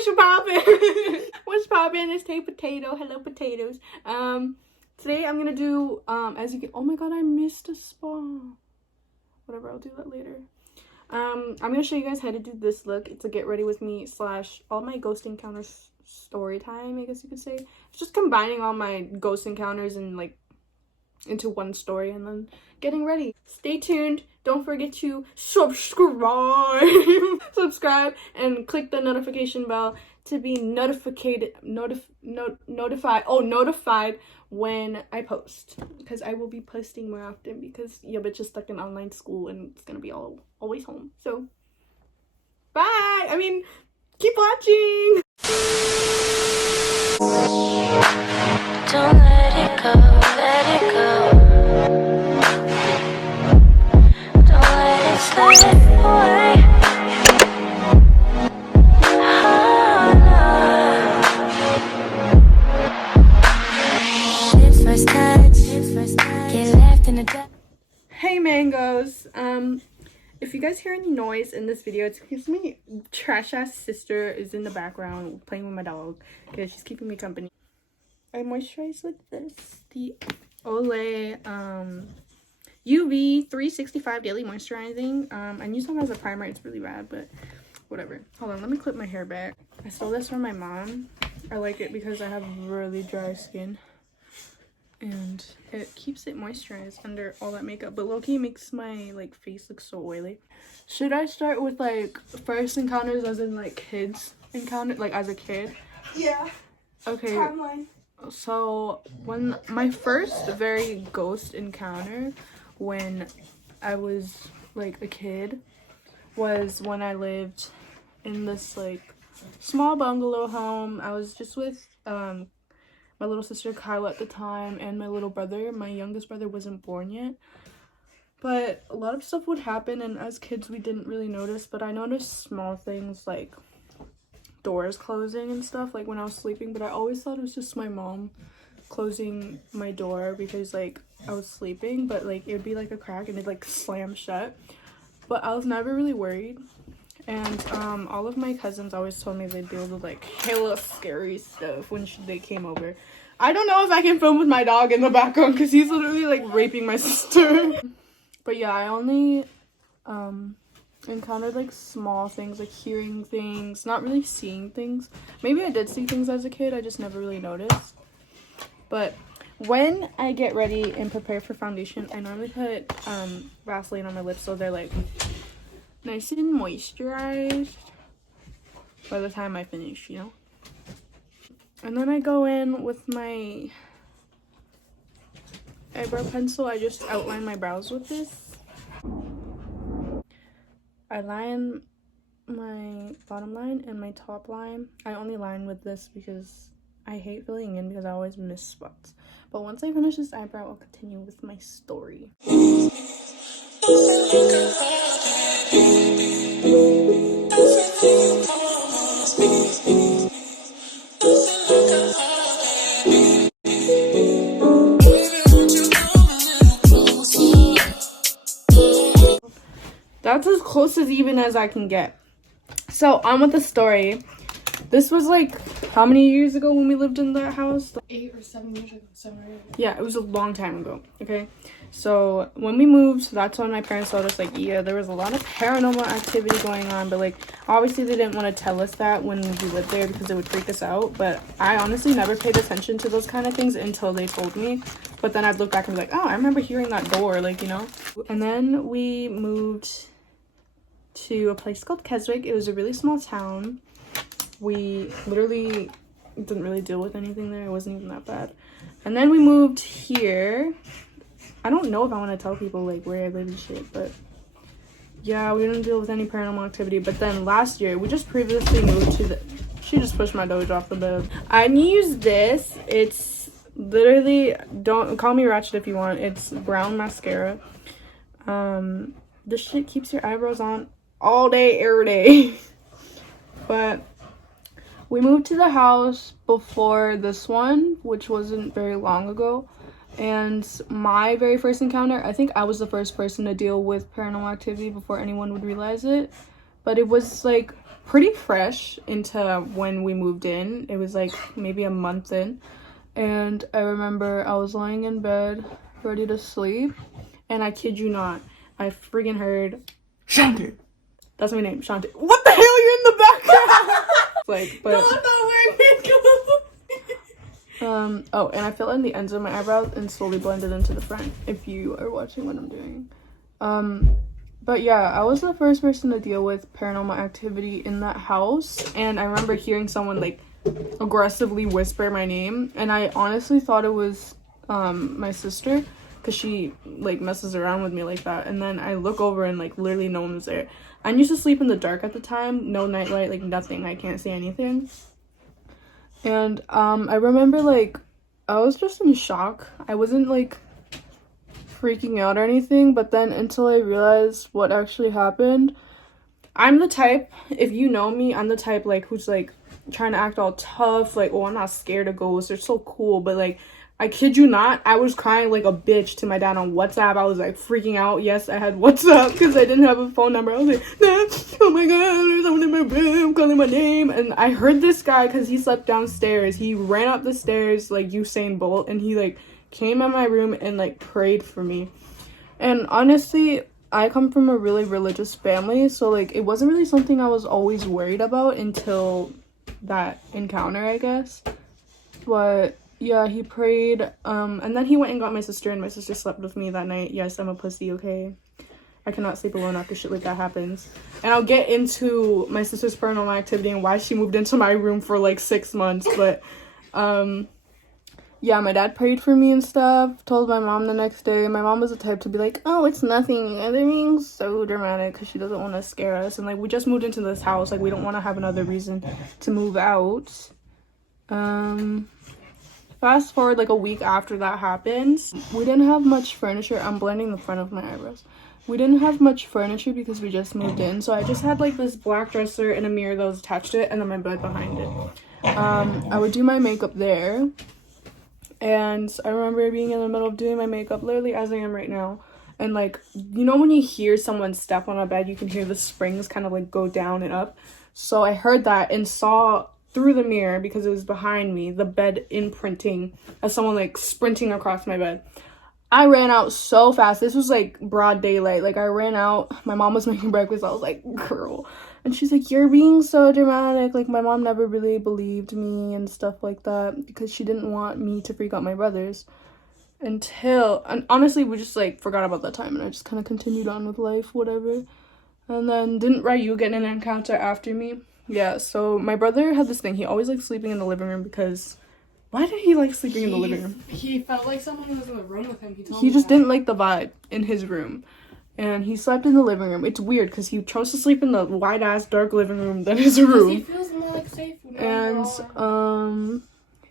What's poppin'? What's poppin'? It's Tay Potato. Hello, potatoes. Today I'm gonna do as you can. Oh my god, I missed a spa. Whatever, I'll do that later. I'm gonna show you guys how to do this look. It's a get ready with me / all my ghost encounters story time, I guess you could say. It's just combining all my ghost encounters and like into one story and then getting ready. Stay tuned. Don't forget to subscribe and click the notification bell to be notified when I post, because I will be posting more often because your bitch is stuck in online school and it's gonna be always home. So bye. I mean, keep watching. Don't let it go, let it go. Don't let it slip away. First touch, get left in the dark. Hey mangoes. If you guys hear any noise in this video, it's because my trash ass sister is in the background playing with my dog because she's keeping me company. I moisturize with this, the Olay UV 365 Daily Moisturizing. I use them as a primer. It's really bad, but whatever. Hold on, let me clip my hair back. I stole this from my mom. I like it because I have really dry skin and it keeps it moisturized under all that makeup, but low-key makes my like face look so oily. Should I start with like first encounters, as in like kids encounter, like as a kid? Yeah. Okay. Timeline. So when my first very ghost encounter when I was like a kid was when I lived in this like small bungalow home. I was just with my little sister Kyla at the time and my little brother. My youngest brother wasn't born yet, but a lot of stuff would happen, and as kids we didn't really notice, but I noticed small things like doors closing and stuff like when I was sleeping, but I always thought it was just my mom closing my door because like I was sleeping, but like it would be like a crack and it'd like slam shut. But I was never really worried, and all of my cousins always told me they'd be able to like hella scary stuff when they came over. I don't know if I can film with my dog in the background because he's literally like raping my sister. But yeah, I only encountered like small things, like hearing things, not really seeing things. Maybe I did see things as a kid, I just never really noticed. But when I get ready and prepare for foundation, I normally put Vaseline on my lips so they're like nice and moisturized by the time I finish, you know. And then I go in with my eyebrow pencil. I just outline my brows with this. I line my bottom line and my top line. I only line with this because I hate filling in because I always miss spots. But once I finish this eyebrow, I'll continue with my story. That's as close as even as I can get. So on with the story. This was like how many years ago when we lived in that house? 8 or 7 years ago. 7 or 8. Yeah, it was a long time ago. Okay, so when we moved, that's when my parents told us like, yeah, there was a lot of paranormal activity going on, but like obviously they didn't want to tell us that when we lived there because it would freak us out. But I honestly never paid attention to those kind of things until they told me. But then I'd look back and be like, oh, I remember hearing that door, like, you know. And then we moved to a place called Keswick. It was a really small town. We literally didn't really deal with anything there. It wasn't even that bad. And then we moved here. I don't know if I want to tell people like where I live and shit, but yeah, we didn't deal with any paranormal activity. But then last year we just previously moved to the she just pushed my doge off the bed. I use this. It's literally, don't call me ratchet if you want, it's brown mascara. This shit keeps your eyebrows on all day every day. But we moved to the house before this one, which wasn't very long ago, and my very first encounter, I think I was the first person to deal with paranormal activity before anyone would realize it. But it was like pretty fresh into when we moved in. It was like maybe a month in. And I remember I was lying in bed, ready to sleep. And I kid you not, I friggin' heard, Shanti. That's my name, Shanti. What the hell? You're in the background. Like, but. No, I'm not wearing makeup. Oh, and I filled in the ends of my eyebrows and slowly blended into the front. If you are watching what I'm doing. But yeah, I was the first person to deal with paranormal activity in that house, and I remember hearing someone like aggressively whisper my name, and I honestly thought it was my sister, because she like messes around with me like that. And then I look over and like literally no one was there. I used to sleep in the dark at the time, no nightlight, like nothing. I can't see anything. And I remember like I was just in shock. I wasn't like freaking out or anything, but then until I realized what actually happened. I'm the type, if you know me, I'm the type like who's like trying to act all tough, like, oh, I'm not scared of ghosts, they're so cool. But like, I kid you not, I was crying like a bitch to my dad on WhatsApp. I was like freaking out. Yes, I had WhatsApp because I didn't have a phone number. I was like, Dad, oh my god, there's someone in my room calling my name. And I heard this guy, because he slept downstairs, he ran up the stairs like Usain Bolt, and he like came in my room and like prayed for me. And honestly, I come from a really religious family, so like it wasn't really something I was always worried about until that encounter, I guess. But yeah, he prayed, and then he went and got my sister, and my sister slept with me that night. Yes, I'm a pussy, okay? I cannot sleep alone after shit like that happens. And I'll get into my sister's paranormal activity and why she moved into my room for like 6 months, but yeah, my dad prayed for me and stuff, told my mom the next day. My mom was the type to be like, oh, it's nothing. And they're being so dramatic because she doesn't want to scare us. And, like, we just moved into this house. Like, we don't want to have another reason to move out. Fast forward, like, a week after that happened. We didn't have much furniture. I'm blending the front of my eyebrows. We didn't have much furniture because we just moved in. So I just had, like, this black dresser and a mirror that was attached to it, and then my bed behind it. I would do my makeup there. And I remember being in the middle of doing my makeup, literally as I am right now. And, like, you know when you hear someone step on a bed, you can hear the springs kind of, like, go down and up. So I heard that and saw through the mirror, because it was behind me, the bed imprinting as someone, like, sprinting across my bed. I ran out so fast. This was, like, broad daylight. Like, I ran out. My mom was making breakfast. I was like, girl. And she's like, you're being so dramatic. Like, my mom never really believed me and stuff like that because she didn't want me to freak out my brothers. And honestly, we just, like, forgot about that time. And I just kind of continued on with life, whatever. And then, didn't Ryu get an encounter after me? Yeah, so my brother had this thing. He always liked sleeping in the living room because... Why did he like sleeping in the living room? He felt like someone was in the room with him. He just didn't like the vibe in his room. And he slept in the living room. It's weird because he chose to sleep in the wide-ass dark living room than his room. He feels more like safe. And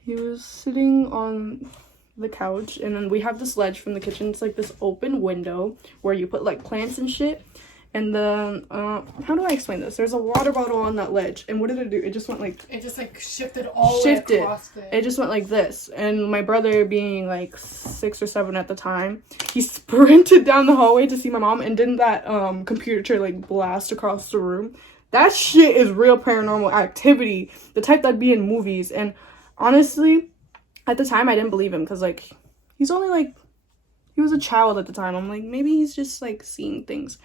he was sitting on the couch, and then we have this ledge from the kitchen. It's like this open window where you put like plants and shit. And then, how do I explain this? There's a water bottle on that ledge. And what did it do? It just went like... It just like shifted all the way across it. It just went like this. And my brother, being like 6 or 7 at the time, he sprinted down the hallway to see my mom. And didn't that computer like blast across the room? That shit is real paranormal activity. The type that'd be in movies. And honestly, at the time, I didn't believe him. Because like, he's only like... He was a child at the time. I'm like, maybe he's just like seeing things.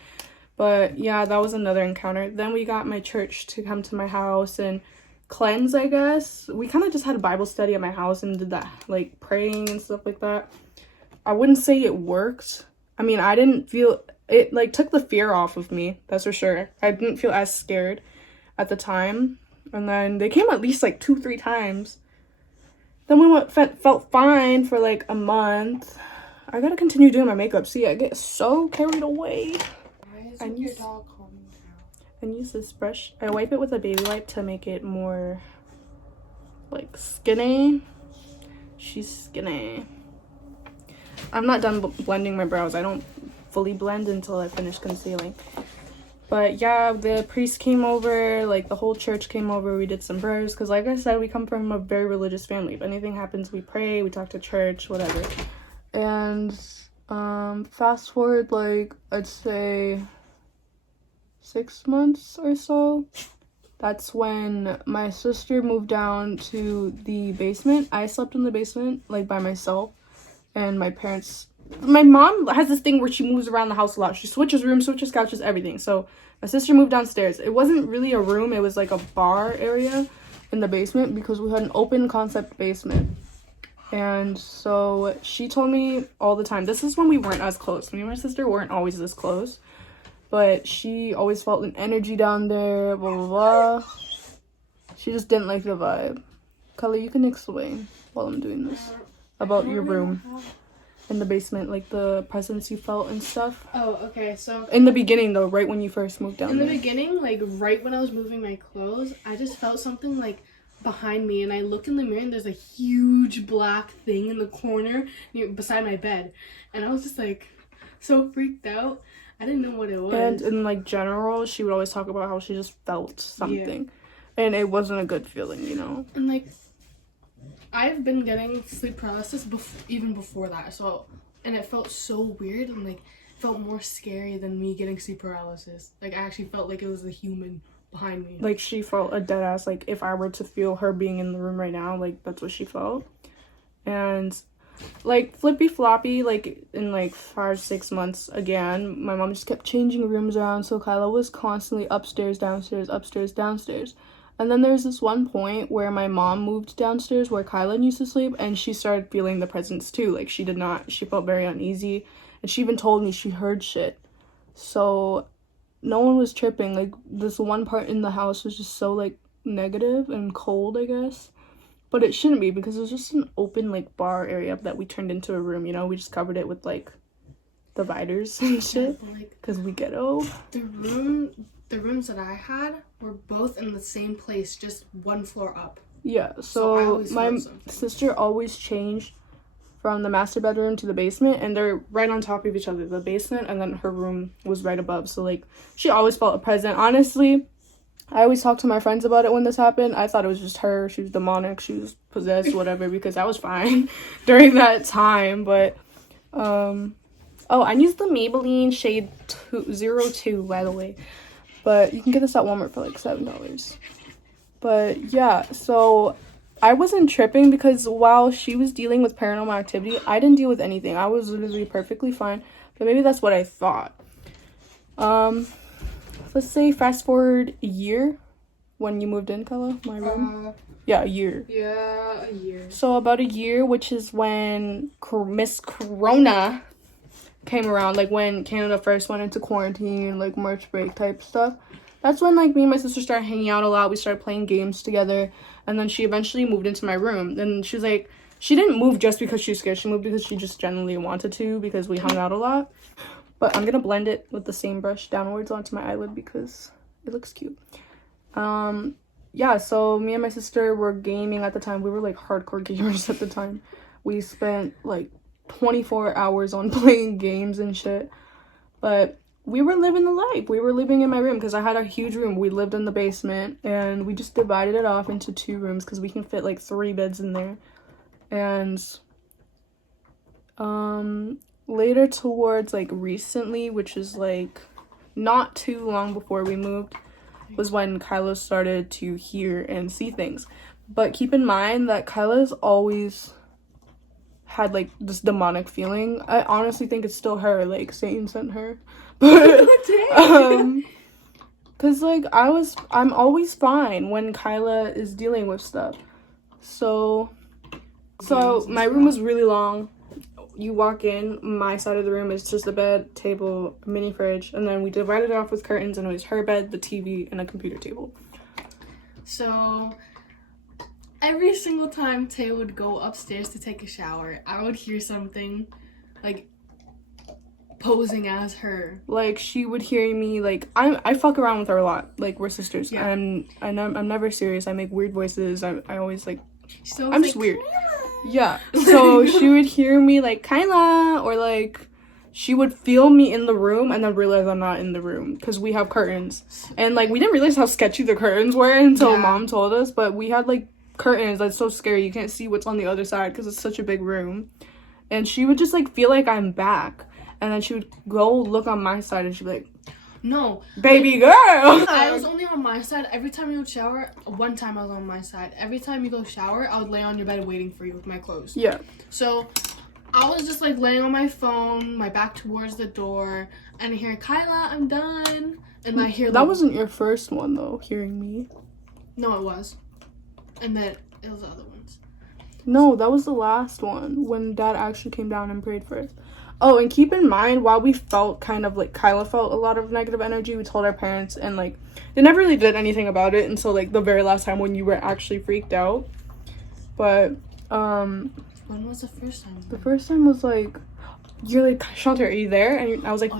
But yeah, that was another encounter. Then we got my church to come to my house and cleanse, I guess. We kind of just had a Bible study at my house and did that, like, praying and stuff like that. I wouldn't say it worked. I mean, I didn't feel... It, like, took the fear off of me, that's for sure. I didn't feel as scared at the time. And then they came at least, like, 2-3 times. Then we felt fine for, like, a month. I gotta continue doing my makeup. See, I get so carried away. I use this brush. I wipe it with a baby wipe to make it more like skinny. She's skinny. I'm not done blending my brows. I don't fully blend until I finish concealing. But yeah, the priest came over, like the whole church came over. We did some prayers because, like I said, we come from a very religious family. If anything happens, we pray, we talk to church, whatever. And fast forward, like, I'd say 6 months or so, that's when my sister moved down to the basement. I slept in the basement, like, by myself. And my mom has this thing where she moves around the house a lot. She switches rooms, switches couches, everything. So my sister moved downstairs. It wasn't really a room. It was like a bar area in the basement because we had an open concept basement. And so she told me all the time. This is when we weren't as close. Me and my sister weren't always this close. But she always felt an energy down there, blah, blah, blah. She just didn't like the vibe. Kali, you can explain while I'm doing this about your room in the basement, like the presence you felt and stuff. Oh, okay, so... In the beginning, though, right when you first moved down in the there. beginning, like, right when I was moving my clothes, I just felt something, like, behind me, and I look in the mirror, and there's a huge black thing in the corner beside my bed. And I was just, like, so freaked out. I didn't know what it was. And in, like, general, she would always talk about how she just felt something. Yeah. And it wasn't a good feeling, you know? And, like, I've been getting sleep paralysis even before that, so, and it felt so weird, and, like, felt more scary than me getting sleep paralysis. Like, I actually felt like it was a human behind me. Like, she felt a dead ass, like, if I were to feel her being in the room right now, like, that's what she felt. And, like, flippy floppy, like, in, like, 5-6 months, again, my mom just kept changing rooms around, so Kyla was constantly upstairs, downstairs, upstairs, downstairs. And then there's this one point where my mom moved downstairs where Kyla used to sleep, and she started feeling the presence too. Like, she felt very uneasy, and she even told me she heard shit. So no one was tripping. Like, this one part in the house was just so, like, negative and cold, I guess. But it shouldn't be, because it was just an open, like, bar area that we turned into a room, you know? We just covered it with, like, dividers and shit, because we ghetto. The rooms that I had were both in the same place, just one floor up. Yeah, so my sister always changed from the master bedroom to the basement, and they're right on top of each other, the basement, and then her room was right above. So, like, she always felt a presence. Honestly, I always talk to my friends about it when this happened. I thought it was just her. She was demonic. She was possessed, whatever, because I was fine during that time. But, oh, I used the Maybelline shade 02, by the way. But you can get this at Walmart for, like, $7. But, yeah, so I wasn't tripping because while she was dealing with paranormal activity, I didn't deal with anything. I was literally perfectly fine. But maybe that's what I thought. Let's say fast forward a year when you moved in, Kala, my room. Yeah, a year. Yeah, a year. So about a year, which is when Miss Corona came around, like when Canada first went into quarantine, like March break type stuff. That's when, like, me and my sister started hanging out a lot. We started playing games together, and then she eventually moved into my room. And she was like, she didn't move just because she was scared. She moved because she just genuinely wanted to, because we hung out a lot. But I'm gonna blend it with the same brush downwards onto my eyelid because it looks cute. Yeah, so me and my sister were gaming at the time. We were, like, hardcore gamers at the time. We spent, like, 24 hours on playing games and shit. But we were living the life. We were living in my room because I had a huge room. We lived in the basement, and we just divided it off into 2 rooms because we can fit, like, 3 beds in there. And later towards, like, recently, which is, like, not too long before we moved, was when Kyla started to hear and see things. But keep in mind that Kyla's always had, like, this demonic feeling. I honestly think it's still her, like, Satan sent her. But because, like, I'm always fine when Kyla is dealing with stuff. So my room was really long. You walk in, my side of the room is just a bed, table, mini fridge, and then we divided it off with curtains, and it was her bed, the TV, and a computer table. So every single time Tay would go upstairs to take a shower, I would hear something, like, posing as her. Like, she would hear me, like, I fuck around with her a lot. Like, we're sisters. Yeah. I'm never serious. I make weird voices. I always, like, So I'm just weird. Yeah. So she would hear me, like, Kyla, or, like, she would feel me in the room and then realize I'm not in the room because we have curtains. And, like, we didn't realize how sketchy the curtains were until Mom told us, but we had, like, curtains that's so scary. You can't see what's on the other side because it's such a big room. And she would just, like, feel like I'm back. And then she would go look on my side and she'd be like, No. Baby girl. I was only on my side. Every time you would shower, one time I was on my side. Every time you go shower, I would lay on your bed waiting for you with my clothes. Yeah. So I was just like laying on my phone, my back towards the door, and I hear, Kyla, I'm done. And I hear that wasn't your first one though, hearing me. No, it was. And then it was the other ones. No, that was the last one when Dad actually came down and prayed for us. Oh, and keep in mind, while we felt kind of like Kyla felt a lot of negative energy, we told our parents, and like they never really did anything about it until like the very last time when you were actually freaked out. But when was the first time? The first time was like, you're like, Shantae, are you there? And I was like, Oh,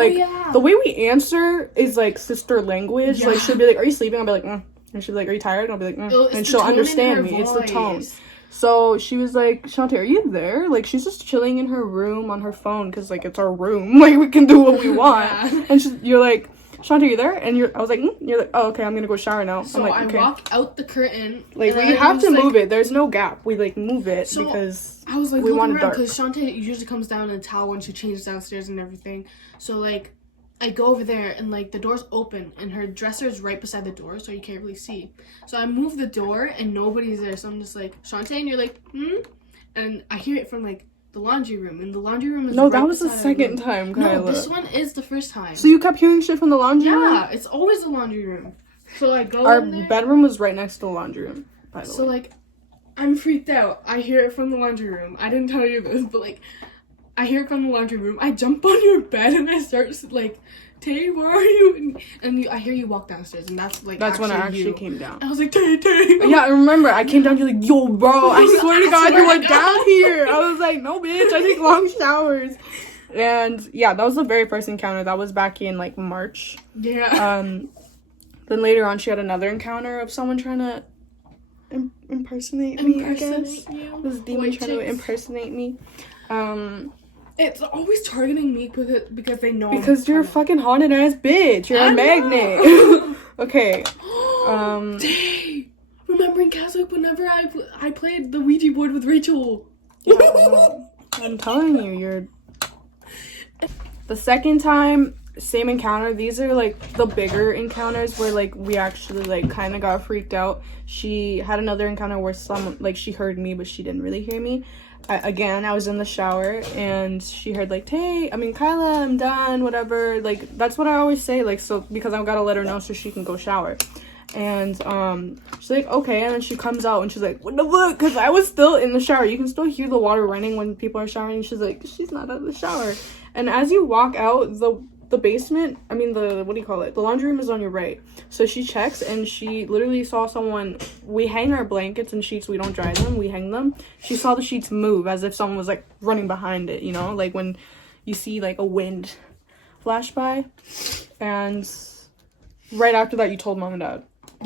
yeah. Like, the way we answer is like sister language. Yeah. Like, she'll be like, are you sleeping? I'll be like, and she'll be like, are you tired? And I'll be like, and she'll understand me. It's the tone. So she was like, Shantae, are you there? Like, she's just chilling in her room on her phone because, like, it's our room. Like, we can do what we want. Yeah. And you're like, Shantae, you there? And I was like, You're like, oh, okay, I'm gonna go shower now. So I'm like, okay. I walk out the curtain. Like, we have to move it. There's no gap. We, like, move it because I was like, we want it dark. Because Shantae usually comes down in a towel when she changes downstairs and everything. So, like, I go over there and, like, the door's open and her dresser is right beside the door, so you can't really see. So I move the door and nobody's there. So I'm just like, Shantae, and you're like, And I hear it from, like, the laundry room, and the laundry room is that was the second time, Kyla. No, this one is the first time. So you kept hearing shit from the laundry room? Yeah, it's always the laundry room. So I go Our in there. bedroom was right next to the laundry room, by the way. So, like, I'm freaked out. I hear it from the laundry room. I didn't tell you this, but, like, I hear it from the laundry room. I jump on your bed and I start, like, Tay, where are you? And I hear you walk downstairs, and that's when I actually came down. I was like, Tay. Yeah, I remember. I came down, you're like, yo, bro, I swear to God, you were down here. I was like, no, bitch, I take long showers. And, yeah, that was the very first encounter. That was back in, like, March. Yeah. Then later on, she had another encounter of someone trying to impersonate me, I guess. You. This demon trying to impersonate me. It's always targeting me because they know. Because you're a fucking haunted ass bitch. You're a magnet. Okay. Dang. Remembering Catholic whenever I played the Ouija board with Rachel. Yeah, I know. I'm telling you, you're. The second time, same encounter. These are like the bigger encounters where like we actually like kind of got freaked out. She had another encounter where someone like she heard me, but she didn't really hear me. I was in the shower and she heard like, Kyla, I'm done, whatever. Like, that's what I always say, like, so, because I've got to let her know so she can go shower. And, she's like, okay, and then she comes out and she's like, what the fuck? Because I was still in the shower. You can still hear the water running when people are showering. She's like, she's not out of the shower. And as you walk out, the basement, the laundry room is on your right. So she checks and she literally saw someone. We hang our blankets and sheets, we don't dry them, we hang them. She saw the sheets move as if someone was like running behind it, you know, like when you see like a wind flash by. And right after that, you told Mom and Dad,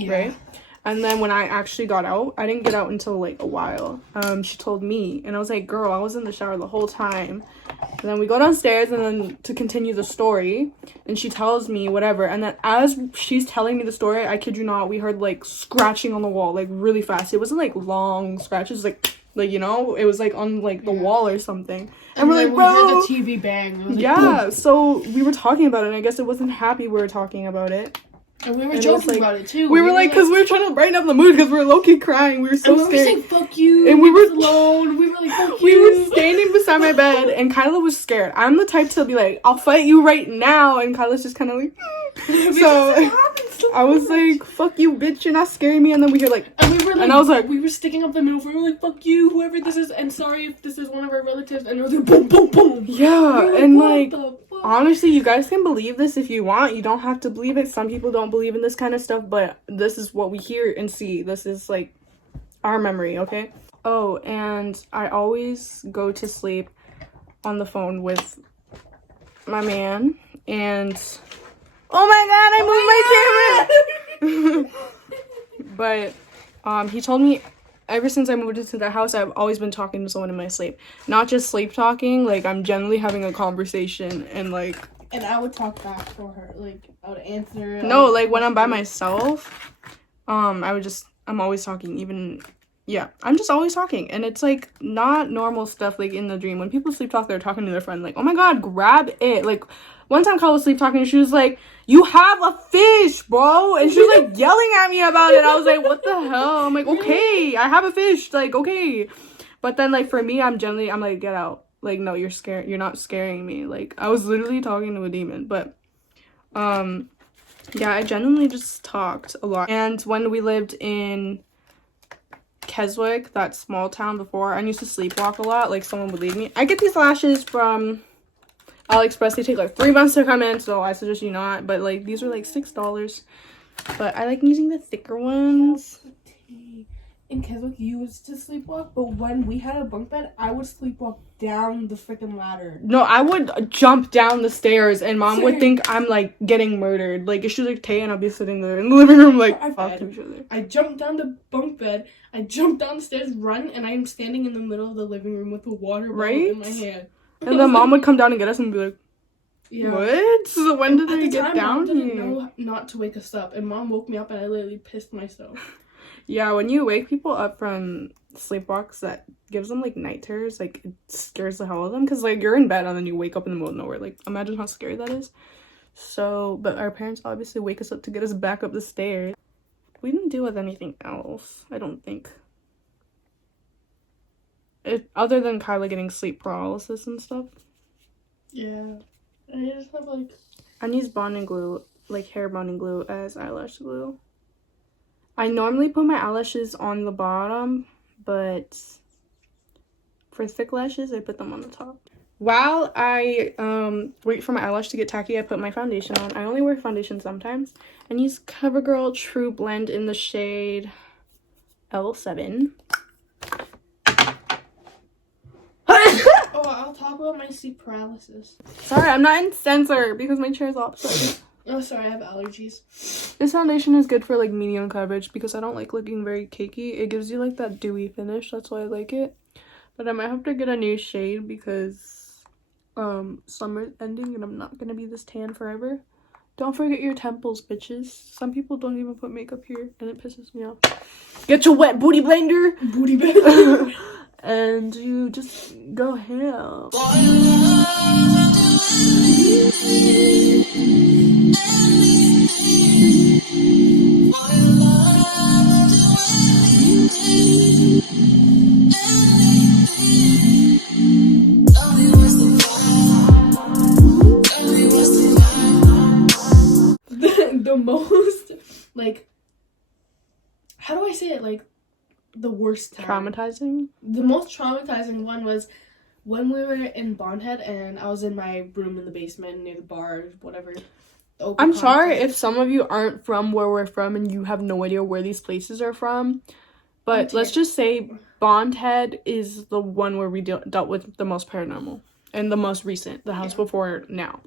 right? And then when I actually got out, I didn't get out until like a while. She told me, and I was like, girl, I was in the shower the whole time. And then we go downstairs, and then to continue the story, and she tells me whatever. And then as she's telling me the story, I kid you not, we heard like scratching on the wall, like really fast. It wasn't like long scratches, like you know, it was like on like the wall or something. And we're like, bro, we heard the TV bang. It was like, boom. So we were talking about it, and I guess it wasn't happy we were talking about it. And we were joking about it too. We were like, because we were trying to brighten up the mood because we were low-key crying. We were so scared. We were saying, fuck you. And we were alone. We were like, fuck you. We were standing beside my bed and Kyla was scared. I'm the type to be like, I'll fight you right now. And Kyla's just kind of like, So I was like, fuck you, bitch. You're not scaring me. And then we hear like, and we were like, and I was like, we were sticking up the middle. We were like, fuck you, whoever this is. And sorry if this is one of our relatives. And it was like, boom, boom, boom. Yeah. And like, honestly, you guys can believe this if you want. You don't have to believe it. Some people don't believe in this kind of stuff, but this is what we hear and see. This is like our memory, okay? Oh, and I always go to sleep on the phone with my man, and oh my god, I moved my camera! But he told me ever since I moved into the house, I've always been talking to someone in my sleep. Not just sleep talking, like I'm generally having a conversation and like... And I would talk back for her, like I would answer. No, like when I'm by myself, I'm always talking, even yeah, I'm just always talking, and it's like not normal stuff. Like in the dream, when people sleep talk, they're talking to their friend, like, oh my god, grab it. Like one time Kyle was sleep talking, and she was like, you have a fish, bro, and she was like yelling at me about it. I was like, what the hell? I'm like, okay, I have a fish, like, okay. But then like for me, I'm like, get out. Like, no, you're not scaring me. Like I was literally talking to a demon. But yeah, I genuinely just talked a lot. And when we lived in Keswick, that small town before, I used to sleepwalk a lot. Like someone would leave me. I get these lashes from AliExpress. They take like 3 months to come in, so I suggest you not. But like these are like $6. But I like using the thicker ones. In Keswick, you used to sleepwalk, but when we had a bunk bed, I would sleepwalk down the freaking ladder. No, I would jump down the stairs, and mom would think I'm like getting murdered. Like she's like Tay, and I'll be sitting there in the living room like fuck each other. I jumped down the bunk bed, I jumped down the stairs, run, and I'm standing in the middle of the living room with a water bottle in my hand. And then mom would come down and get us and be like, yeah. What? So when did they get down Mom didn't here? know not to wake us up, and mom woke me up, and I literally pissed myself. Yeah, when you wake people up from sleepwalks, that gives them like night terrors. Like it scares the hell out of them because like you're in bed and then you wake up in the middle of nowhere. Like imagine how scary that is. So, but our parents obviously wake us up to get us back up the stairs. We didn't deal with anything else, I don't think. Other than Kyla getting sleep paralysis and stuff. Yeah, I just have like. I use bonding glue, like hair bonding glue, as eyelash glue. I normally put my eyelashes on the bottom, but for thick lashes, I put them on the top. While I wait for my eyelash to get tacky, I put my foundation on. I only wear foundation sometimes. And use CoverGirl True Blend in the shade L7. Oh, I'll talk about my sleep paralysis. Sorry, I'm not in censor because my chair's opposite. Oh, sorry, I have allergies. This foundation is good for like medium coverage because I don't like looking very cakey. It gives you like that dewy finish. That's why I like it. But I might have to get a new shade because summer's ending and I'm not gonna be this tan forever. Don't forget your temples, bitches. Some people don't even put makeup here and it pisses me off. Get your wet booty blender. Booty blender. And you just go ham. The most, like, how do I say it? Like, the worst time. Traumatizing? The most traumatizing one was when we were in Bondhead and I was in my room in the basement near the bar, whatever. I'm sorry if some of you aren't from where we're from and you have no idea where these places are from. But let's just say Bondhead is the one where we dealt with the most paranormal. And the most recent. The house before now.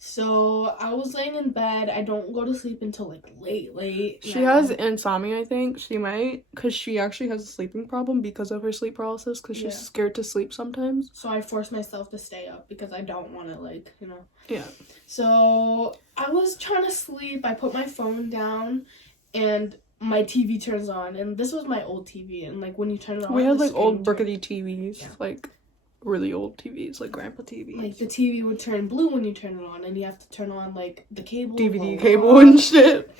So I was laying in bed. I don't go to sleep until like late. She has insomnia, I think. She might. Because she actually has a sleeping problem because of her sleep paralysis. Because she's scared to sleep sometimes. So I force myself to stay up because I don't want to, like, you know. Yeah. So I was trying to sleep. I put my phone down and my TV turns on. And this was my old TV. And like when you turn it on, we had like old brickety TVs. Yeah. Like really old TVs, like grandpa TVs. Like the TV would turn blue when you turn it on, and you have to turn on like the cable, DVD cable and shit.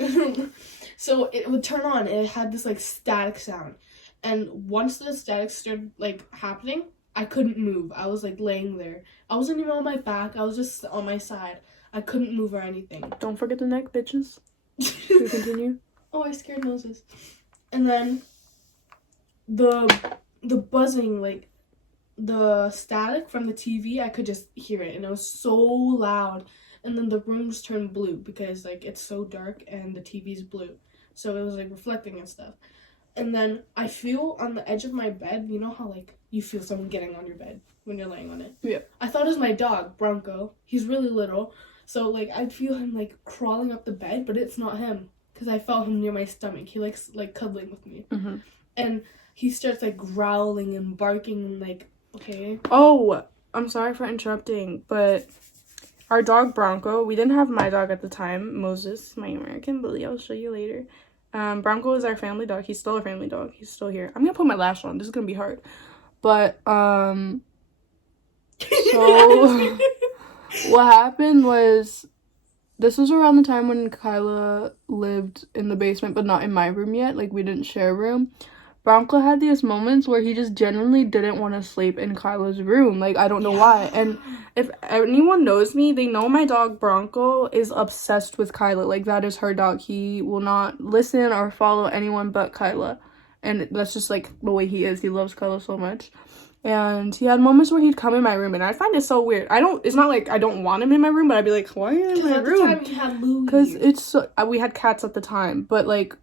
So it would turn on, and it had this like static sound. And once the static started like happening, I couldn't move. I was like laying there. I wasn't even on my back. I was just on my side. I couldn't move or anything. Don't forget the neck, bitches. To continue. Oh, I scared noses. And then the buzzing, like the static from the TV, I could just hear it, and it was so loud. And then the room just turned blue because like it's so dark and the TV's blue, so it was like reflecting and stuff. And then I feel on the edge of my bed, you know how like you feel someone getting on your bed when you're laying on it? Yeah. I thought it was my dog, Bronco. He's really little, so like I'd feel him like crawling up the bed, but it's not him because I felt him near my stomach. He likes like cuddling with me. Mm-hmm. And he starts like growling and barking and like, okay. Oh, I'm sorry for interrupting, but our dog Bronco, we didn't have my dog at the time, Moses, my American bully, I'll show you later. Bronco is our family dog. He's still a family dog. He's still here. I'm gonna put my lash on. This is gonna be hard. But, so what happened was, this was around the time when Kyla lived in the basement, but not in my room yet. Like, we didn't share a room. Bronco had these moments where he just genuinely didn't want to sleep in Kyla's room. Like, I don't know why. And if anyone knows me, they know my dog Bronco is obsessed with Kyla. Like, that is her dog. He will not listen or follow anyone but Kyla. And that's just, like, the way he is. He loves Kyla so much. And he had moments where he'd come in my room, and I find it so weird. It's not like I don't want him in my room, but I'd be like, why are you in my room? At the time, you had Louie. Because it's so, we had cats at the time, but, like,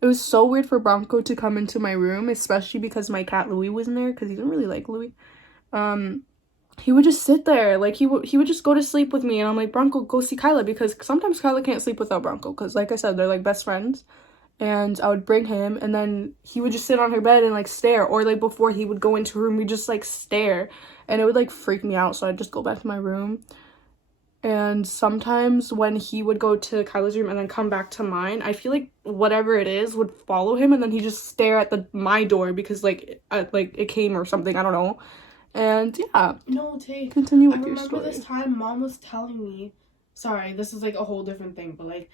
it was so weird for Bronco to come into my room, especially because my cat Louie was in there, because he didn't really like Louie. He would just sit there, like, he would just go to sleep with me, and I'm like, Bronco, go see Kyla, because sometimes Kyla can't sleep without Bronco, because, like I said, they're, like, best friends. And I would bring him, and then he would just sit on her bed and, like, stare. Or, like, before he would go into her room, we'd just, like, stare. And it would, like, freak me out, so I'd just go back to my room. And sometimes when he would go to Kyla's room and then come back to mine, I feel like whatever it is would follow him, and then he'd just stare at my door because, like, it came or something, I don't know. And, yeah. No, Tay. Continue with your story. I remember this time Mom was telling me, sorry, this is, like, a whole different thing, but, like,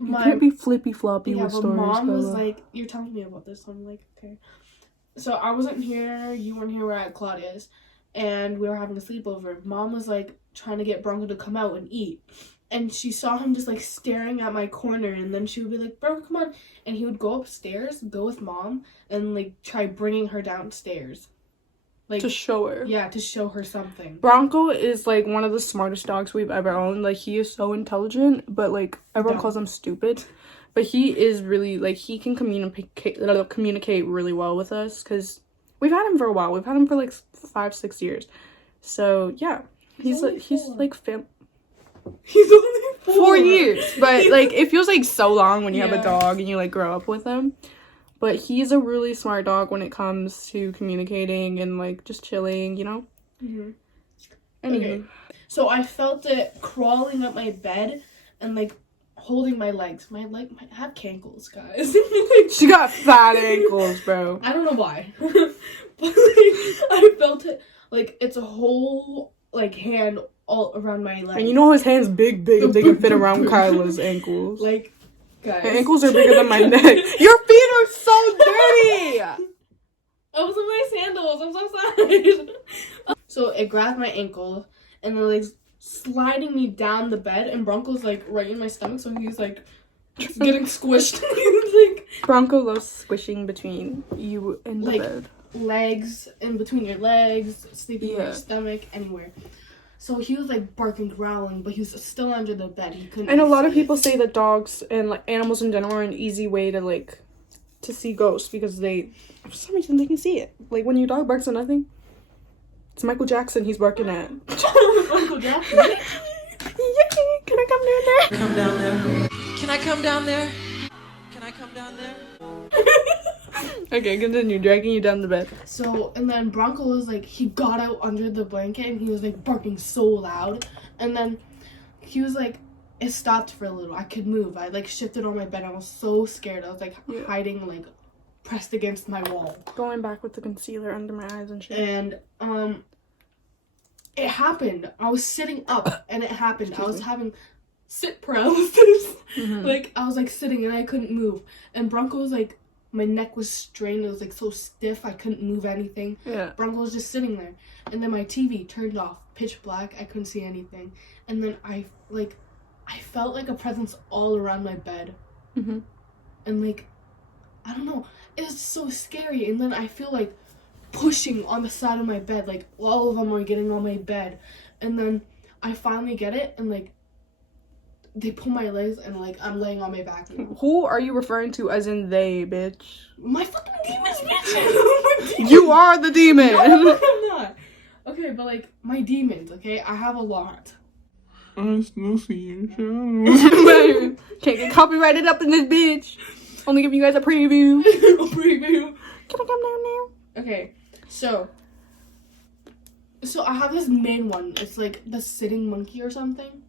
you can't be flippy floppy with stories. Mom was like, you're telling me about this, so I'm like, okay. So I wasn't here, you weren't here, we're at Claudia's, and we were having a sleepover. Mom was like trying to get Bronco to come out and eat, and she saw him just like staring at my corner, and then she would be like, Bronco, come on, and he would go upstairs, go with Mom, and like try bringing her downstairs. Like, to show her. Yeah, to show her something. Bronco is, like, one of the smartest dogs we've ever owned. Like, he is so intelligent, but, like, everyone calls him stupid. But he is really, like, he can communicate really well with us, because we've had him for a while. We've had him for, like, 5-6 years. So, yeah. He's only 4 years. But, like, it feels like so long when you have a dog and you, like, grow up with him. But he's a really smart dog when it comes to communicating and, like, just chilling, you know? Mm-hmm. Anyway. Okay. So I felt it crawling up my bed and, like, holding my legs. I have cankles, guys. She got fat ankles, bro. I don't know why. But, like, I felt it, like, it's a whole, like, hand all around my leg. And you know his hand's big, and they can fit around Kyla's ankles. Like, guys. Her ankles are bigger than my neck. Your feet are so dirty! Those are my sandals. I'm so sorry. So it grabbed my ankle and then like sliding me down the bed, and Bronco's like right in my stomach, so he's like getting squished. He's like Bronco loves squishing between you and the bed. Legs, in between your legs, sleeping in your stomach, anywhere. So he was like barking, growling, but he was still under the bed. He couldn't. And a lot of people say that dogs and like animals in general are an easy way to like to see ghosts, because they, for some reason, they can see it. Like when your dog barks at nothing, it's Michael Jackson he's barking at. Michael Jackson. Can I come down there? Come down there. Can I come down there? Can I come down there? Okay, continue, dragging you down the bed. So, and then Bronco was like, he got out under the blanket and he was like barking so loud. And then he was like, it stopped for a little. I could move. I like shifted on my bed. I was so scared. I was like hiding, like pressed against my wall. Going back with the concealer under my eyes and shit. And it happened. I was sitting up and it happened. I was having sit paralysis. Mm-hmm. Like I was like sitting and I couldn't move. And Bronco was like, my neck was strained. It was like so stiff. I couldn't move anything. Yeah. Bronco was just sitting there. And then my TV turned off, pitch black. I couldn't see anything. And then I felt like a presence all around my bed. Mm-hmm. And like, I don't know. It was so scary. And then I feel like pushing on the side of my bed. Like all of them are getting on my bed. And then I finally get it. And like, they pull my legs and like I'm laying on my back now. Who are you referring to as in they, bitch? My fucking demons, bitch! You are the demon! No, I'm not. Okay, but like, my demons, okay? I have a lot. I still see you. Can't get copyrighted up in this bitch. Only give you guys a preview. A preview. Can I come down now? Okay, so I have this main one. It's like the sitting monkey or something.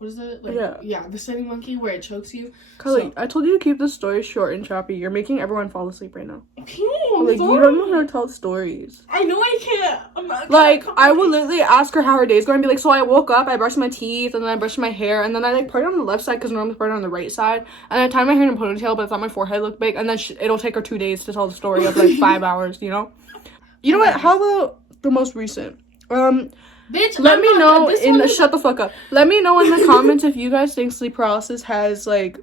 what is it? Like, Yeah. the sitting monkey where it chokes you. Kylie, I told you to keep the story short and choppy. You're making everyone fall asleep right now. I'm Like, sorry. you don't know how to tell stories. I know I can't. I'm not Like, I will literally ask her how her day's going and be like, so I woke up, I brushed my teeth, and then I brushed my hair, and then I, like, part it on the left side because normally part it on the right side, and I tied my hair in a ponytail, but I thought my forehead looked big, and then it'll take her 2 days to tell the story of, like, 5 hours, you know? You know what? How about the most recent? Bitch, Let me know shut the fuck up. Let me know in the comments if you guys think sleep paralysis has, like,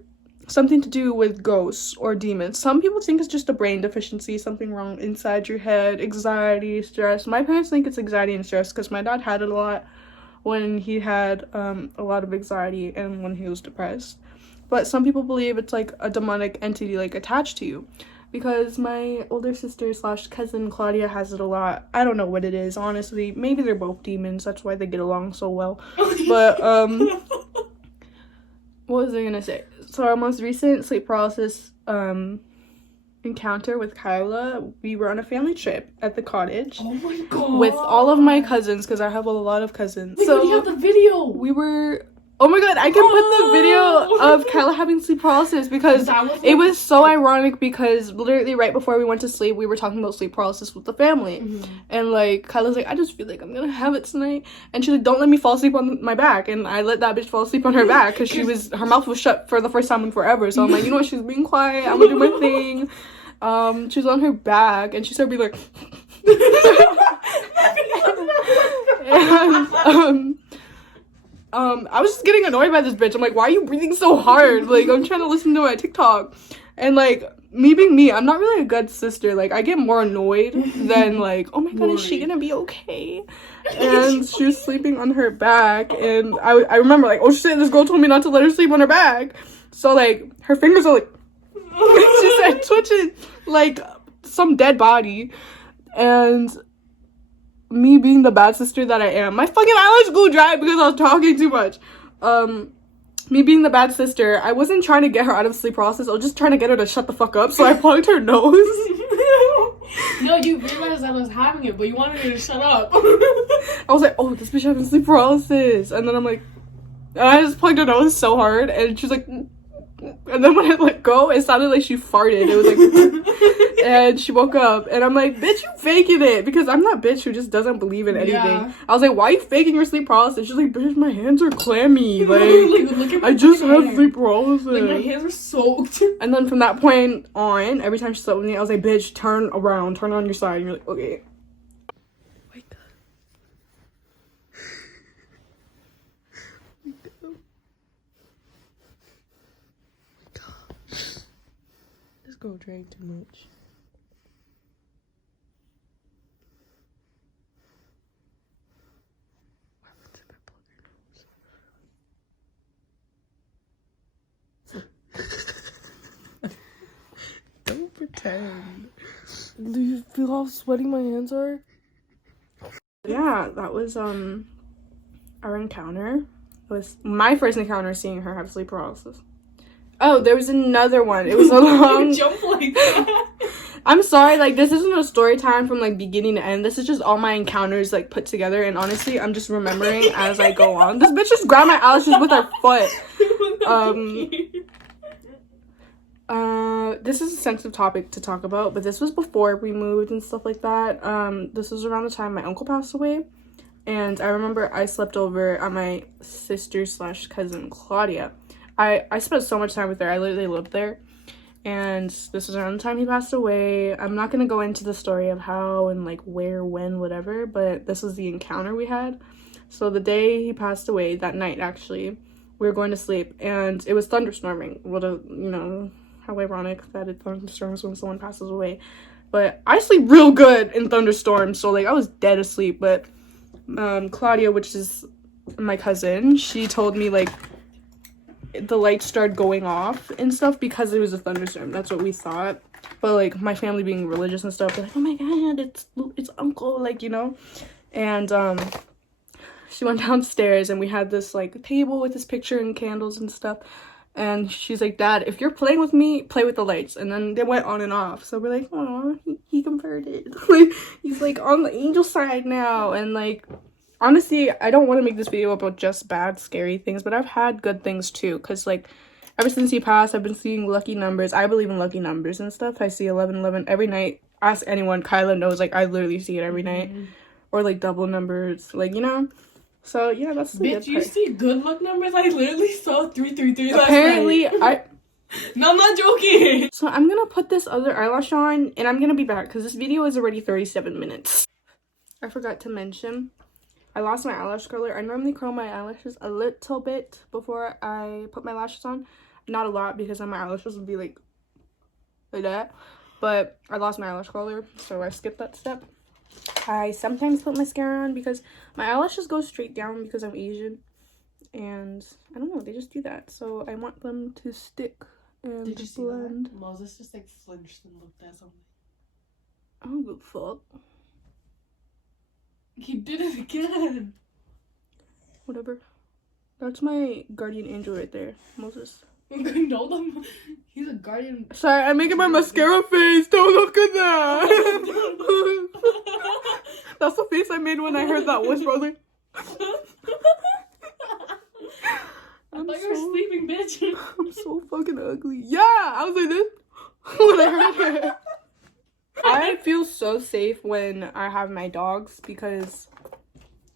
something to do with ghosts or demons. Some people think it's just a brain deficiency, something wrong inside your head, anxiety, stress. My parents think it's anxiety and stress because my dad had it a lot when he had a lot of anxiety and when he was depressed. But some people believe it's like a demonic entity like attached to you. Because my older sister / cousin Claudia has it a lot. I don't know what it is, honestly. Maybe they're both demons. That's why they get along so well. But, what was I gonna say? So our most recent sleep paralysis encounter with Kyla, we were on a family trip at the cottage. Oh my god. With all of my cousins, because I have a lot of cousins. Wait, so you have the video. we were... Oh my god, I can put the video of Kyla having sleep paralysis because it was so ironic because literally right before we went to sleep, we were talking about sleep paralysis with the family. And like, Kyla's like, I just feel like I'm gonna have it tonight. And she's like, don't let me fall asleep on my back. And I let that bitch fall asleep on her back because her mouth was shut for the first time in forever. So I'm like, you know what, she's being quiet, I'm gonna do my thing. She was on her back and she started being like... I was just getting annoyed by this bitch. I'm like, why are you breathing so hard? Like, I'm trying to listen to my TikTok. And, like, me being me, I'm not really a good sister. Like, I get more annoyed than, like, oh my god, is she gonna be okay? And she was sleeping on her back. And I remember, like, oh shit, this girl told me not to let her sleep on her back. So, like, her fingers are, like, she started twitching, like, some dead body. And... me being the bad sister that I am, my fucking eyelash glue dried because I was talking too much. Me being the bad sister, I wasn't trying to get her out of sleep paralysis. I was just trying to get her to shut the fuck up. So I plugged her nose. No, you realized I was having it, but you wanted me to shut up. I was like, oh, this bitch having sleep paralysis, and then I'm like, and I just plugged her nose so hard, and she's like, and then when I let go, it sounded like she farted. It was like, and she woke up, and I'm like, bitch, you faking it, because I'm that bitch who just doesn't believe in anything. Yeah. I was like, why are you faking your sleep paralysis? She's like, bitch, my hands are clammy. Like, look at I just have sleep paralysis. Like, my hands are soaked. And then from that point on, every time she slept with me, I was like, bitch, turn around, turn on your side. And you're like, okay. Wake up. This girl drank too much. Don't pretend. Do you feel how sweaty my hands are? Yeah, that was our encounter. It was my first encounter seeing her have sleep paralysis. Oh, there was another one. It was a long... jump like that. I'm sorry, like, this isn't a story time from, like, beginning to end. This is just all my encounters, like, put together. And honestly, I'm just remembering as I go on. This bitch just grabbed my eyelashes with her foot. This is a sensitive topic to talk about, but this was before we moved and stuff like that. This was around the time my uncle passed away. And I remember I slept over at my sister / cousin Claudia. I spent so much time with her. I literally lived there. And this was around the time he passed away. I'm not going to go into the story of how and, like, where, when, whatever. But this was the encounter we had. So the day he passed away, that night, actually, we were going to sleep. And it was thunderstorming. What a, you know, how ironic that it thunderstorms when someone passes away. But I sleep real good in thunderstorms. So, like, I was dead asleep. But Claudia, which is my cousin, she told me, like, the lights started going off and stuff because it was a thunderstorm. That's what we thought. But, like, my family being religious and stuff, they're like, oh my god, it's uncle, like, you know. And she went downstairs and we had this, like, table with this picture and candles and stuff. And she's like, Dad, if you're playing with me, play with the lights. And then they went on and off. So we're like, oh, he converted. Like, he's, like, on the angel side now. And, like, honestly, I don't want to make this video about just bad, scary things, but I've had good things too. Because, like, ever since he passed, I've been seeing lucky numbers. I believe in lucky numbers and stuff. I see 1111 every night. Ask anyone. Kyla knows, like, I literally see it every night. Or, like, double numbers. Like, you know? So, yeah, that's the good Bitch, you part. see good luck numbers? I literally saw 333 last Apparently, night. No, I'm not joking. So I'm gonna put this other eyelash on, and I'm gonna be back, because this video is already 37 minutes. I forgot to mention, I lost my eyelash curler. I normally curl my eyelashes a little bit before I put my lashes on. Not a lot, because then my eyelashes would be like that. But I lost my eyelash curler, so I skipped that step. I sometimes put mascara on because my eyelashes go straight down because I'm Asian. And I don't know, they just do that. So I want them to stick and Did you see blend. that? Moses just like flinched and looked at something. I don't give a fuck. He did it again. Whatever. That's my guardian angel right there, Moses. No, he's a guardian. Sorry, I'm making my mascara face. Don't look at that. That's the face I made when I heard that whisper. I was like, I thought you were sleeping, bitch. I'm so fucking ugly. Yeah, I was like this when I heard it. I feel so safe when I have my dogs because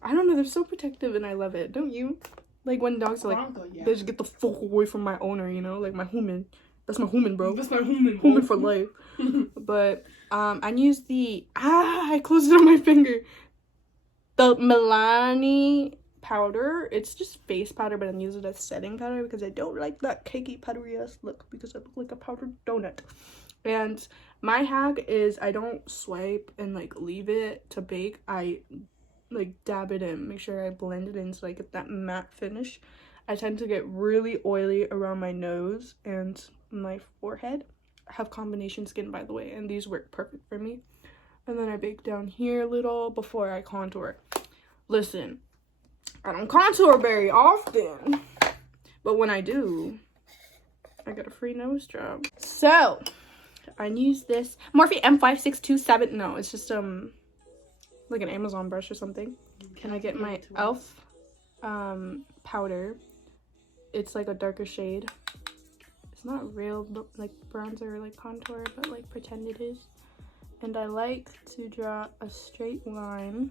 I don't know, they're so protective and I love it. Don't you? Like when dogs are like, Bronco, yeah. they just get the fuck away from my owner, you know? Like my human. That's my human, bro. That's my human. Human for life. But I use the I closed it on my finger. The Milani powder. It's just face powder, but I'm using it as setting powder because I don't like that cakey powdery ass look because I look like a powdered donut. And my hack is I don't swipe and like leave it to bake. I like dab it in, make sure I blend it in so I get that matte finish. I tend to get really oily around my nose and my forehead. I have combination skin, by the way, and these work perfect for me. And then I bake down here a little before I contour. Listen, I don't contour very often, but when I do, I get a free nose job. So I use this Morphe M5627. No, it's just like an Amazon brush or something. Can I get my e.l.f. Powder? It's like a darker shade. It's not real like bronzer or like contour, but like pretend it is. And I like to draw a straight line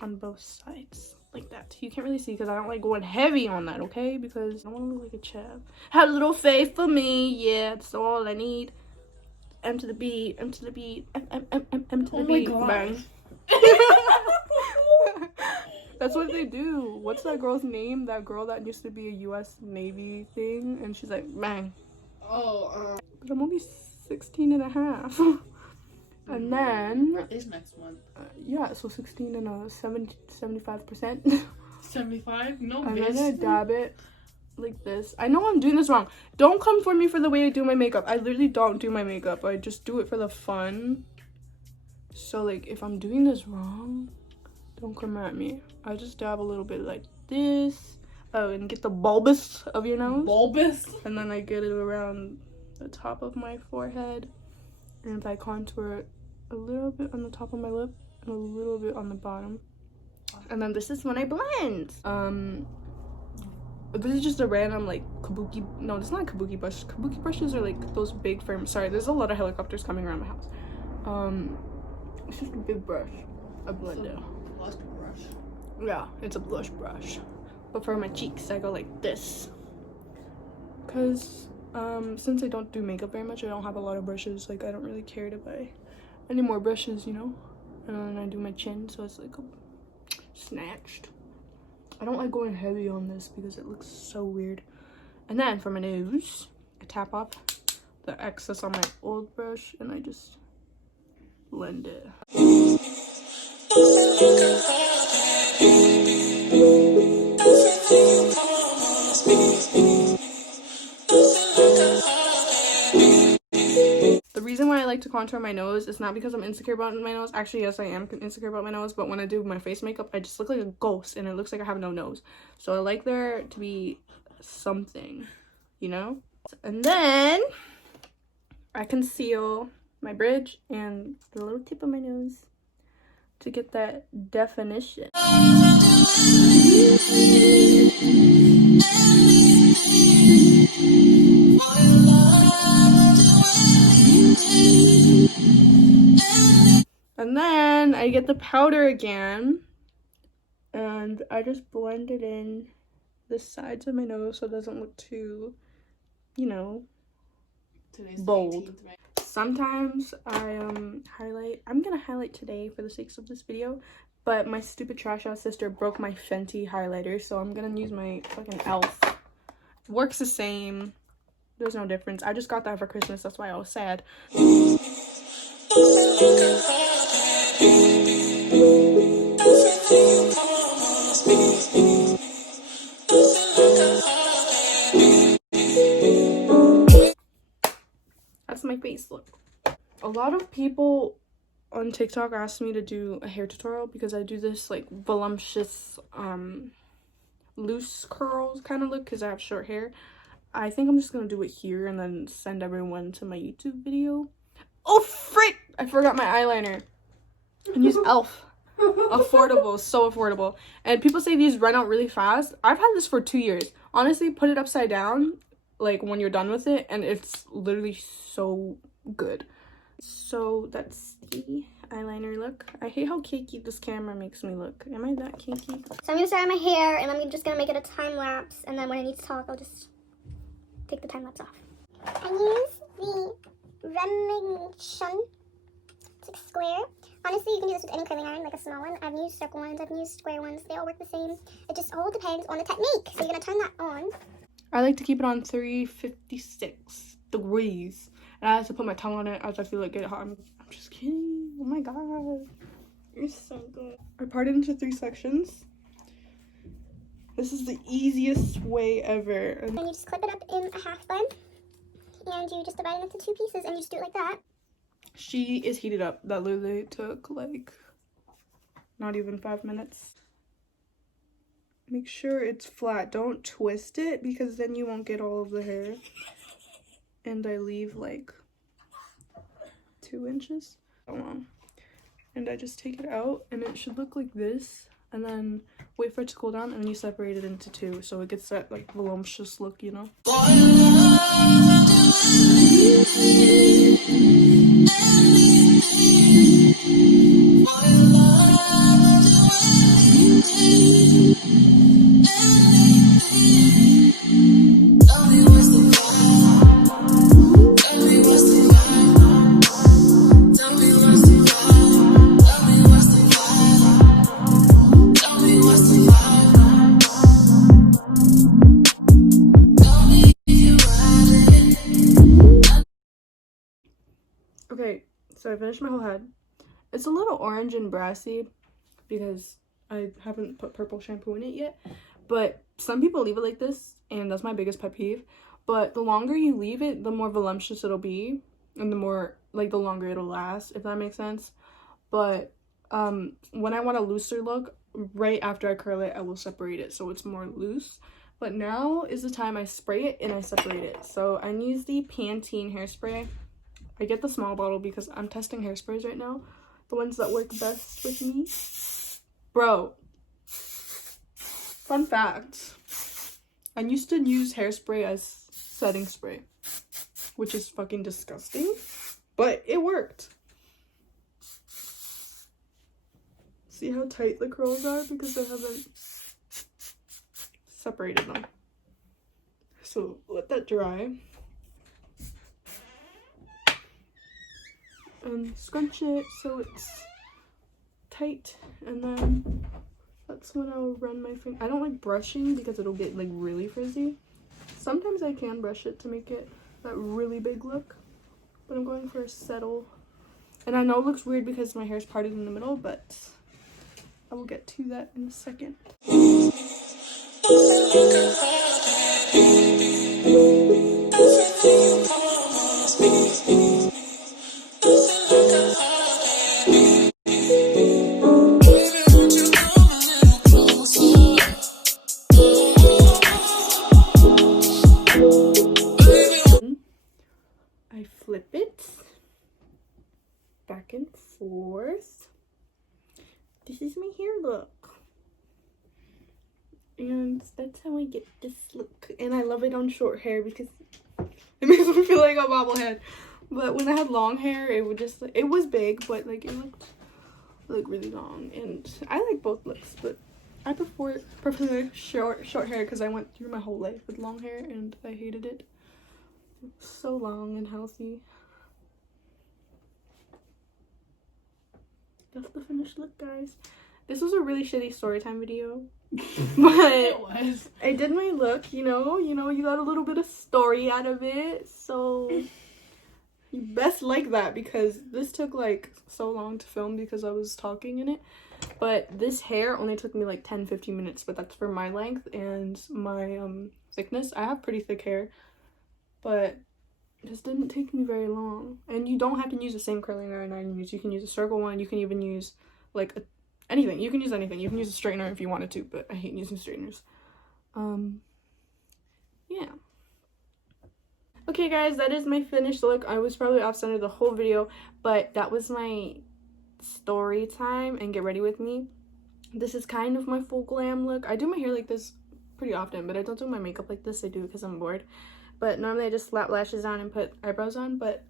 on both sides like that. You can't really see because I don't like going heavy on that, okay? Because I want to look like a chap. Have a little faith for me. Yeah, that's all I need. M to the beat, M to the beat, M to the beat. Oh my Bang. That's what they do. What's that girl's name? That girl that used to be a US Navy thing, and she's like, bang. Oh, But I'm only 16 and a half. And then is next month. yeah, so 16 and a 75%. 75? No, I'm bitch. gonna dab it like this. I know I'm doing this wrong. Don't come for me for the way I do my makeup. I literally don't do my makeup. I just do it for the fun. So like if I'm doing this wrong, don't come at me. I just dab a little bit like this. Oh, and get the bulbous of your nose. Bulbous? And then I get it around the top of my forehead. And I contour it a little bit on the top of my lip and a little bit on the bottom. And then this is when I blend. This is just a random like kabuki. No, it's not a kabuki brush. Kabuki brushes are like those big firm. Sorry, there's a lot of helicopters coming around my house. It's just a big brush. A blender. Blush brush. Yeah, it's a blush brush. But for my cheeks, I go like this. Cause since I don't do makeup very much, I don't have a lot of brushes. Like I don't really care to buy any more brushes, you know. And then I do my chin, so it's like snatched. I don't like going heavy on this because it looks so weird. And then for my nose, I tap off the excess on my old brush and I just blend it. The reason why I like to contour my nose is not because I'm insecure about my nose. Actually, yes, I am insecure about my nose, but when I do my face makeup, I just look like a ghost and it looks like I have no nose. So I like there to be something, you know? And then I conceal my bridge and the little tip of my nose to get that definition. And then I get the powder again, and I just blend it in the sides of my nose so it doesn't look too, you know, Today's bold. 18th, right? Sometimes I highlight. I'm gonna highlight today for the sakes of this video, but my stupid trash ass sister broke my Fenty highlighter, so I'm gonna use my fucking Elf. Works the same. There's no difference. I just got that for Christmas. That's why I was sad. That's my face look. A lot of people on TikTok asked me to do a hair tutorial because I do this like voluptuous loose curls kind of look because I have short hair. I think I'm just gonna do it here and then send everyone to my YouTube video. Oh frick! I forgot my eyeliner. And use Elf. Affordable, so affordable. And people say these run out really fast. I've had this for 2 years. Honestly, put it upside down like when you're done with it and it's literally so good. So that's the eyeliner look. I hate how cakey this camera makes me look. Am I that cakey? So I'm gonna start on my hair and I'm just gonna make it a time lapse, and then when I need to talk I'll just take the time lapse off. I use the Remington square. Honestly, you can do this with any curling iron, like a small one. I've used circle ones, I've used square ones. They all work the same. It just all depends on the technique. So you're gonna turn that on. I like to keep it on 356 degrees. And I have to put my tongue on it as I feel like get hot. I'm just kidding. Oh my god. You're so good. I part it into 3 sections. This is the easiest way ever. And you just clip it up in a half bun. And you just divide it into 2 pieces and you just do it like that. She is heated up. That literally took like not even 5 minutes. Make sure it's flat. Don't twist it because then you won't get all of the hair. And I leave like 2 inches. And I just take it out and it should look like this. And then wait for it to cool down and then you separate it into 2 so it gets that like voluptuous look, you know? Okay, so I finished my whole head. It's a little orange and brassy because I haven't put purple shampoo in it yet. But some people leave it like this, and that's my biggest pet peeve. But the longer you leave it, the more voluptuous it'll be, and the more, like, the longer it'll last, if that makes sense. But when I want a looser look, right after I curl it, I will separate it so it's more loose. But now is the time I spray it and I separate it. So I use the Pantene hairspray. I get the small bottle because I'm testing hairsprays right now. The ones that work best with me. Bro. Fun fact. I used to use hairspray as setting spray. Which is fucking disgusting. But it worked. See how tight the curls are? Because I haven't separated them. So let that dry. And scrunch it so it's tight, and then that's when I'll run my finger. I don't like brushing because it'll get like really frizzy. Sometimes I can brush it to make it that really big look, but I'm going for a settle. And I know it looks weird because my hair's parted in the middle, but I will get to that in a second. I flip it back and forth this is my hair look. And that's how I get this look. And I love it on short hair because it makes me feel like a bobblehead. But when I had long hair, it would just, it was big, but like it looked like really long. And I like both looks, but I prefer short hair because I went through my whole life with long hair and I hated it. It's so long and healthy. That's the finished look, guys. This was a really shitty story time video. But It was. I did my look, you know, you got a little bit of story out of it. So you best like that because this took like so long to film because I was talking in it. But this hair only took me like 10-15 minutes, but that's for my length and my thickness. I have pretty thick hair, but this didn't take me very long. And you don't have to use the same curling iron I use. You can use a circle one. You can even use like anything. You can use anything. You can use a straightener if you wanted to, but I hate using straighteners. Yeah. Okay, guys, that is my finished look. I was probably off-center the whole video, but that was my story time and get ready with me. This is kind of my full glam look. I do my hair like this pretty often, but I don't do my makeup like this. I do it because I'm bored. But normally I just slap lashes on and put eyebrows on. But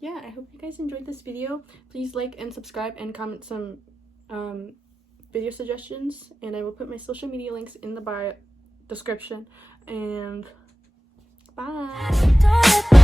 yeah, I hope you guys enjoyed this video. Please like and subscribe and comment some video suggestions, and I will put my social media links in the bio description. And bye.